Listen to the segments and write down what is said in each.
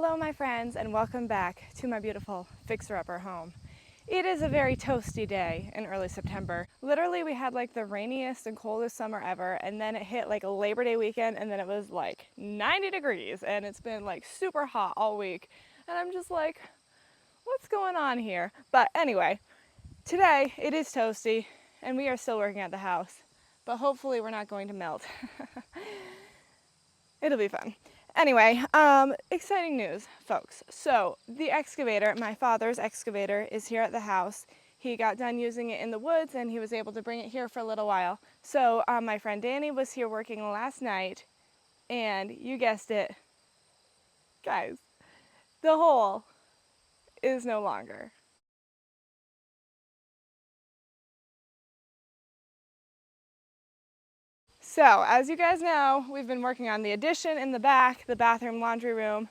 Hello my friends, and welcome back to my beautiful fixer-upper home. It is a very toasty day in early September. Literally we had like the rainiest and coldest summer ever, and then it hit like a Labor Day weekend and then it was like 90 degrees and it's been like super hot all week. And I'm just like, what's going on here? But anyway, today it is toasty and we are still working at the house, but hopefully we're not going to melt. It'll be fun. Anyway, exciting news, folks. So the excavator, my father's excavator, is here at the house. He got done using it in the woods and he was able to bring it here for a little while. So my friend Danny was here working last night, and you guessed it, guys, the hole is no longer. So as you guys know, we've been working on the addition in the back, the bathroom, laundry room,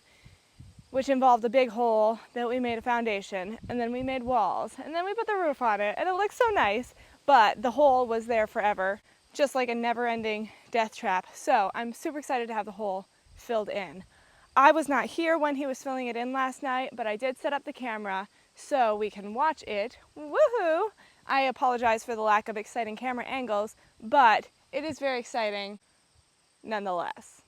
which involved a big hole that we made a foundation, and then we made walls, and then we put the roof on it, and it looks so nice, but the hole was there forever, just like a never-ending death trap. So I'm super excited to have the hole filled in. I was not here when he was filling it in last night, but I did set up the camera so we can watch it. Woohoo! I apologize for the lack of exciting camera angles, but it is very exciting nonetheless.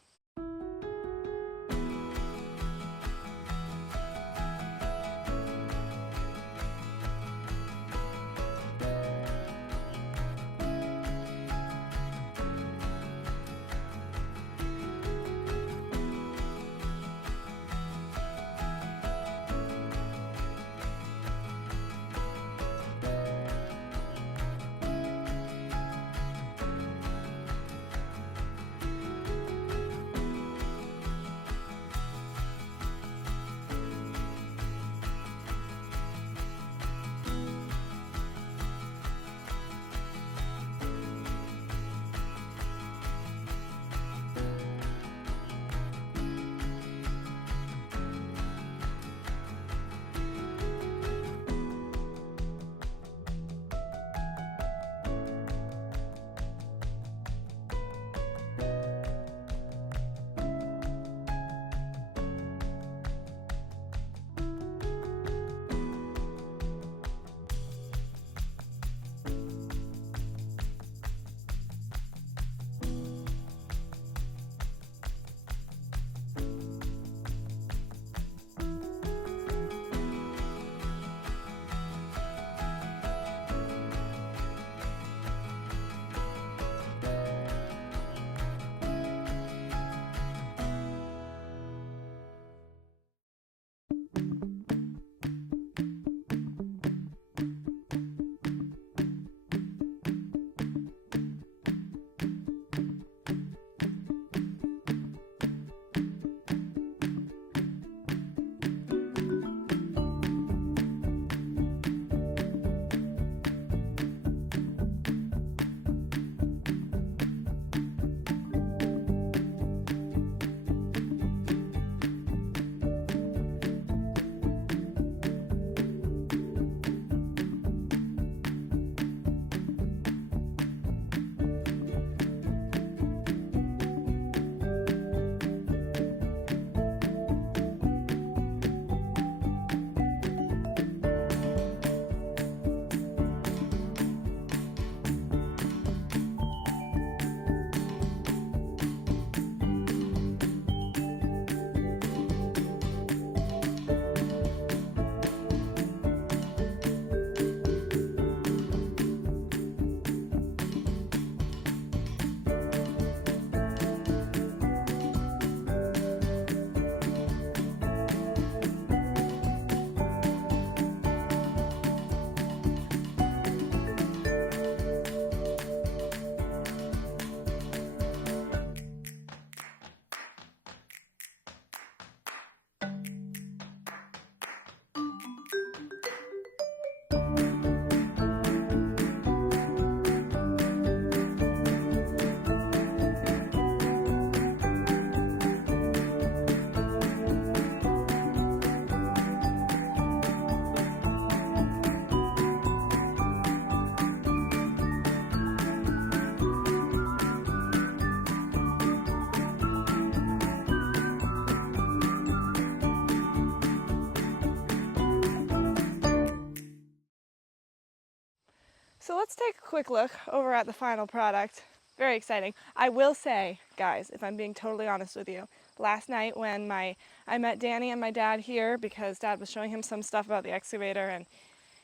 So let's take a quick look over at the final product. Very exciting. I will say, guys, if I'm being totally honest with you, last night when I met Danny and my dad here because Dad was showing him some stuff about the excavator, and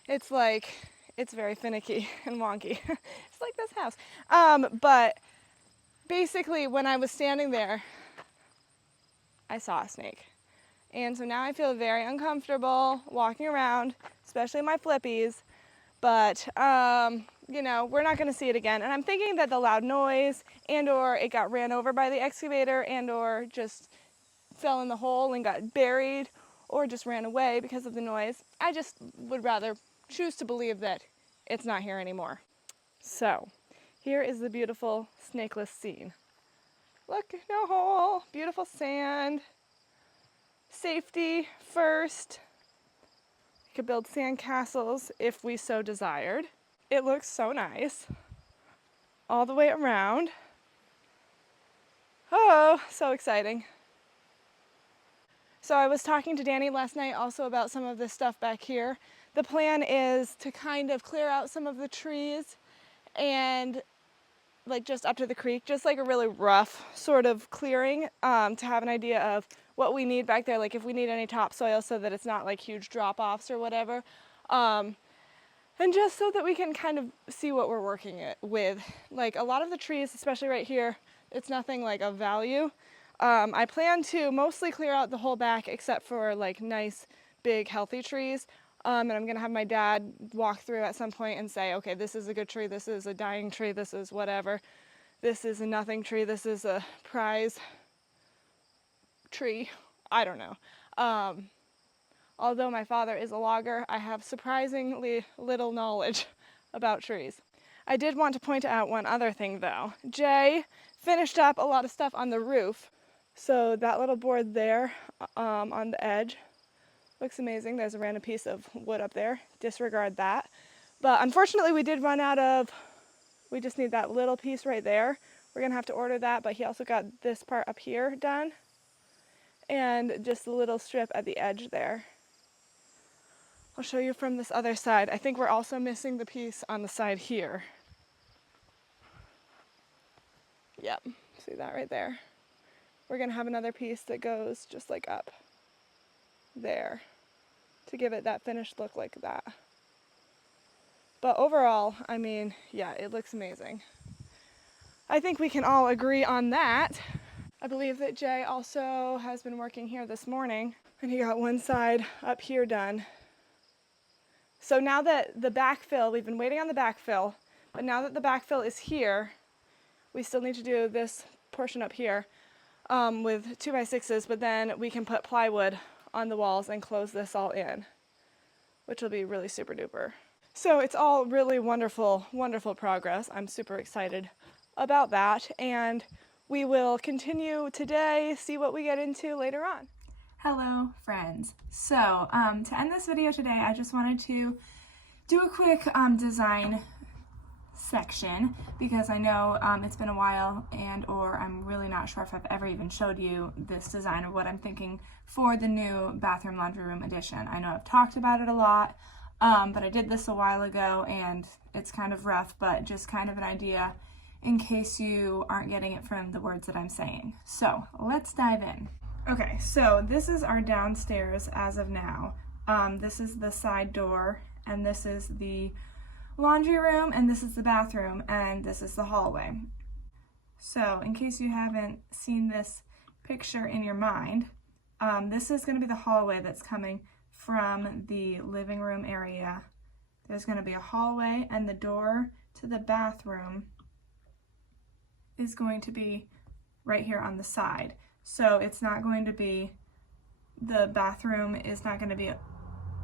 it's very finicky and wonky. It's like this house. But basically when I was standing there, I saw a snake. And so now I feel very uncomfortable walking around, especially my flippies. But, you know, we're not going to see it again. And I'm thinking that the loud noise and or it got ran over by the excavator and or just fell in the hole and got buried or just ran away because of the noise. I just would rather choose to believe that it's not here anymore. So here is the beautiful snakeless scene. Look, no hole, beautiful sand. Safety first. You could build sand castles if we so desired. It looks so nice. All the way around. Oh, so exciting. So I was talking to Danny last night also about some of this stuff back here. The plan is to kind of clear out some of the trees and like just up to the creek, just like a really rough sort of clearing, to have an idea of what we need back there, like if we need any topsoil so that it's not like huge drop-offs or whatever, and just so that we can kind of see what we're working with. Like a lot of the trees, especially right here, it's nothing like of value. I plan to mostly clear out the whole back except for like nice big healthy trees. And I'm gonna have my dad walk through at some point and say, okay, this is a good tree, this is a dying tree, this is whatever, this is a nothing tree, this is a prize tree, I don't know. Although my father is a logger, I have surprisingly little knowledge about trees. I did want to point out one other thing though. Jay finished up a lot of stuff on the roof. So that little board there on the edge looks amazing. There's a random piece of wood up there. Disregard that. But unfortunately we did run out of, we just need that little piece right there. We're gonna have to order that, but he also got this part up here done. And just a little strip at the edge there. I'll show you from this other side. I think we're also missing the piece on the side here. Yep, see that right there? We're gonna have another piece that goes just like up there to give it that finished look like that. But overall, I mean, yeah, it looks amazing. I think we can all agree on that. I believe that Jay also has been working here this morning and he got one side up here done. So now that the backfill, we've been waiting on the backfill, but now that the backfill is here, we still need to do this portion up here with 2x6s, but then we can put plywood on the walls and close this all in, which will be really super duper. So it's all really wonderful, wonderful progress. I'm super excited about that, and we will continue today, see what we get into later on. Hello friends. So to end this video today, I just wanted to do a quick design section because I know it's been a while and or I'm really not sure if I've ever even showed you this design of what I'm thinking for the new bathroom laundry room addition. I know I've talked about it a lot, but I did this a while ago and it's kind of rough, but just kind of an idea in case you aren't getting it from the words that I'm saying. So let's dive in. Okay, so this is our downstairs as of now. This is the side door, and this is the laundry room, and this is the bathroom, and this is the hallway. So in case you haven't seen this picture in your mind, this is going to be the hallway that's coming from the living room area. There's going to be a hallway, and the door to the bathroom is going to be right here on the side. So it's not going to be, the bathroom is not going to be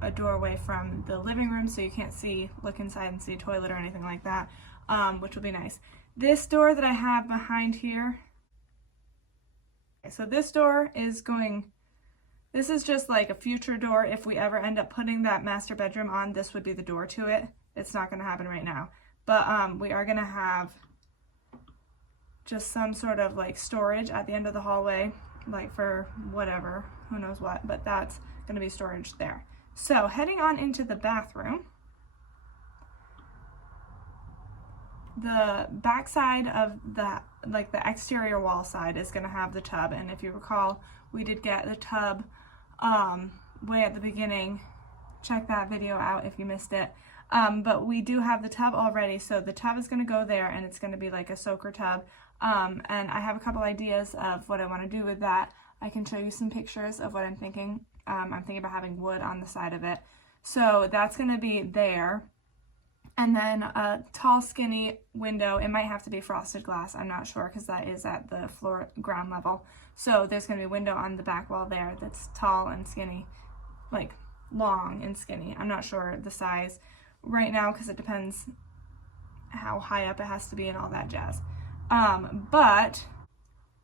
a doorway from the living room, so you can't look inside and see a toilet or anything like that, which will be nice. This door that I have behind here, so this door is this is just like a future door. If we ever end up putting that master bedroom on, this would be the door to it. It's not going to happen right now, but we are going to have just some sort of like storage at the end of the hallway, like for whatever, who knows what, but that's going to be storage there. So heading on into the bathroom, the back side of the, like the exterior wall side is going to have the tub. And if you recall, we did get the tub way at the beginning. Check that video out if you missed it. But we do have the tub already, so the tub is going to go there, and it's going to be like a soaker tub. And I have a couple ideas of what I want to do with that. I can show you some pictures of what I'm thinking. I'm thinking about having wood on the side of it. So that's going to be there. And then a tall, skinny window. It might have to be frosted glass. I'm not sure because that is at the floor ground level. So there's going to be a window on the back wall there that's tall and skinny, like long and skinny. I'm not sure the size right now because it depends how high up it has to be and all that jazz. But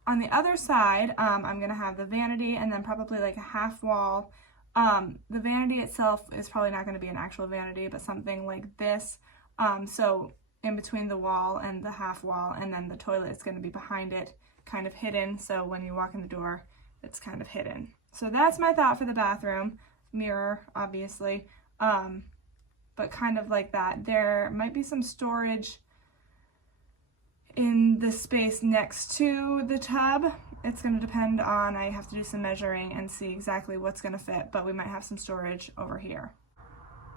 on the other side, I'm going to have the vanity and then probably like a half wall. The vanity itself is probably not going to be an actual vanity, but something like this. So in between the wall and the half wall, and then the toilet is going to be behind it, kind of hidden. So when you walk in the door, it's kind of hidden. So that's my thought for the bathroom. Mirror, obviously, but kind of like that. There might be some storage in the space next to the tub. It's going to depend on, I have to do some measuring and see exactly what's going to fit, but we might have some storage over here.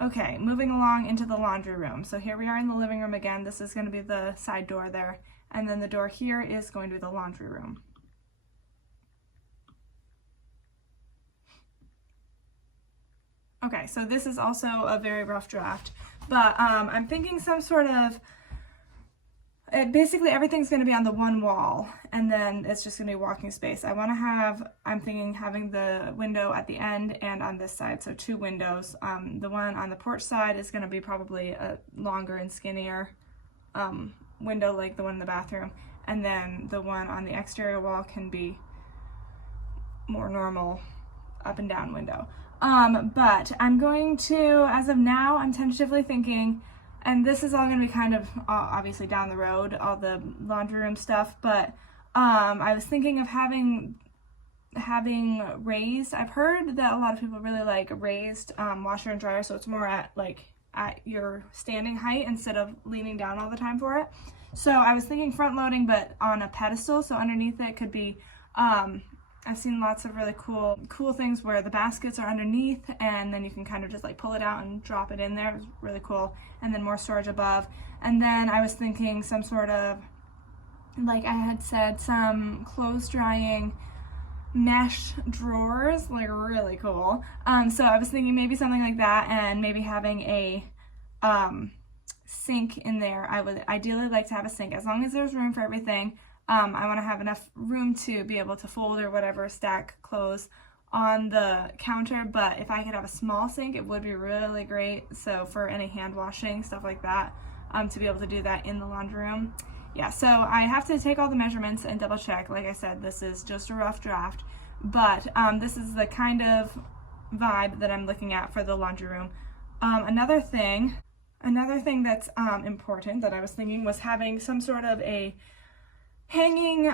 Okay, moving along into the laundry room. So here we are in the living room again. This is going to be the side door there, and then the door here is going to be the laundry room. Okay, so this is also a very rough draft, but I'm thinking some sort of, basically everything's going to be on the one wall, and then it's just going to be walking space. I want to have, I'm thinking having the window at the end and on this side, so two windows. The one on the porch side is going to be probably a longer and skinnier window like the one in the bathroom, and then the one on the exterior wall can be more normal up and down window. But I'm going to, as of now, I'm tentatively thinking, and this is all going to be kind of obviously down the road, all the laundry room stuff, but I was thinking of having raised, I've heard that a lot of people really like raised washer and dryer, so it's more at your standing height instead of leaning down all the time for it. So I was thinking front loading, but on a pedestal, so underneath it could be, I've seen lots of really cool things where the baskets are underneath and then you can kind of just like pull it out and drop it in there. It was really cool. And then more storage above. And then I was thinking some sort of, like I had said, some clothes drying mesh drawers, like really cool. So I was thinking maybe something like that, and maybe having a sink in there. I would ideally like to have a sink as long as there's room for everything. I want to have enough room to be able to fold or whatever, stack clothes on the counter, but if I could have a small sink, it would be really great. So for any hand washing, stuff like that, to be able to do that in the laundry room. Yeah, so I have to take all the measurements and double check. Like I said, this is just a rough draft, but this is the kind of vibe that I'm looking at for the laundry room. Another thing that's important that I was thinking was having some sort of a hanging,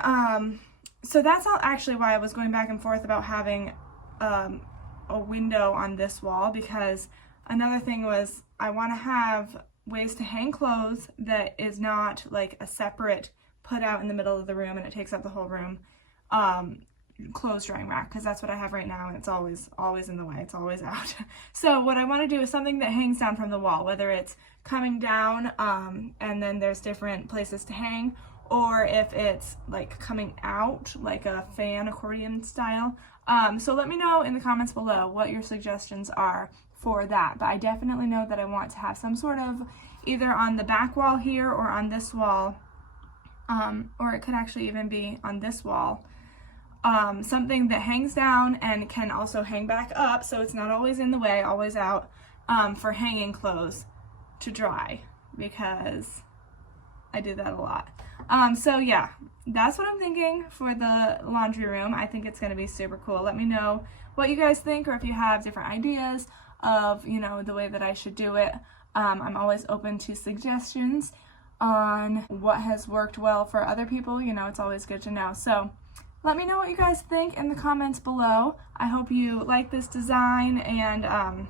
so that's not actually why I was going back and forth about having a window on this wall, because another thing was I want to have ways to hang clothes that is not like a separate put out in the middle of the room and it takes up the whole room clothes drying rack, because that's what I have right now and it's always in the way, it's always out. So what I want to do is something that hangs down from the wall, whether it's coming down and then there's different places to hang, or if it's like coming out like a fan accordion style. So let me know in the comments below what your suggestions are for that. But I definitely know that I want to have some sort of, either on the back wall here or on this wall, or it could actually even be on this wall, something that hangs down and can also hang back up, so it's not always in the way, always out, for hanging clothes to dry, because I do that a lot. So yeah, that's what I'm thinking for the laundry room. I think it's going to be super cool. Let me know what you guys think, or if you have different ideas of, you know, the way that I should do it. I'm always open to suggestions on what has worked well for other people. You know, it's always good to know. So let me know what you guys think in the comments below. I hope you like this design, and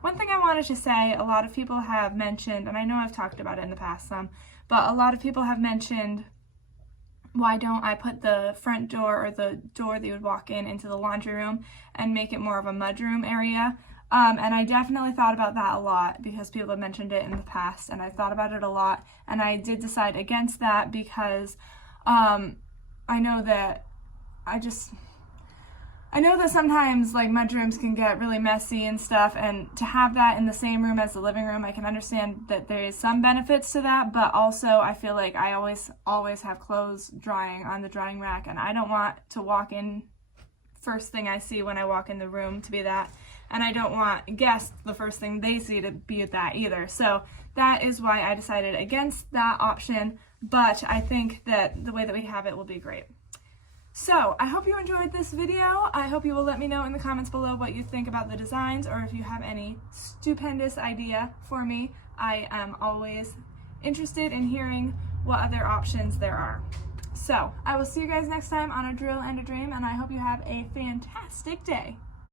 one thing I wanted to say, a lot of people have mentioned, and I know I've talked about it in the past some, but a lot of people have mentioned, why don't I put the front door or the door that you would walk in into the laundry room and make it more of a mudroom area? And I definitely thought about that a lot because people have mentioned it in the past, and I thought about it a lot, and I did decide against that because I know that sometimes like mudrooms can get really messy and stuff, and to have that in the same room as the living room, I can understand that there is some benefits to that, but also I feel like I always have clothes drying on the drying rack, and I don't want to walk in first thing I see when I walk in the room to be that, and I don't want guests the first thing they see to be that either. So that is why I decided against that option, but I think that the way that we have it will be great. So I hope you enjoyed this video. I hope you will let me know in the comments below what you think about the designs, or if you have any stupendous idea for me. I am always interested in hearing what other options there are. So I will see you guys next time on A Drill and a Dream, and I hope you have a fantastic day.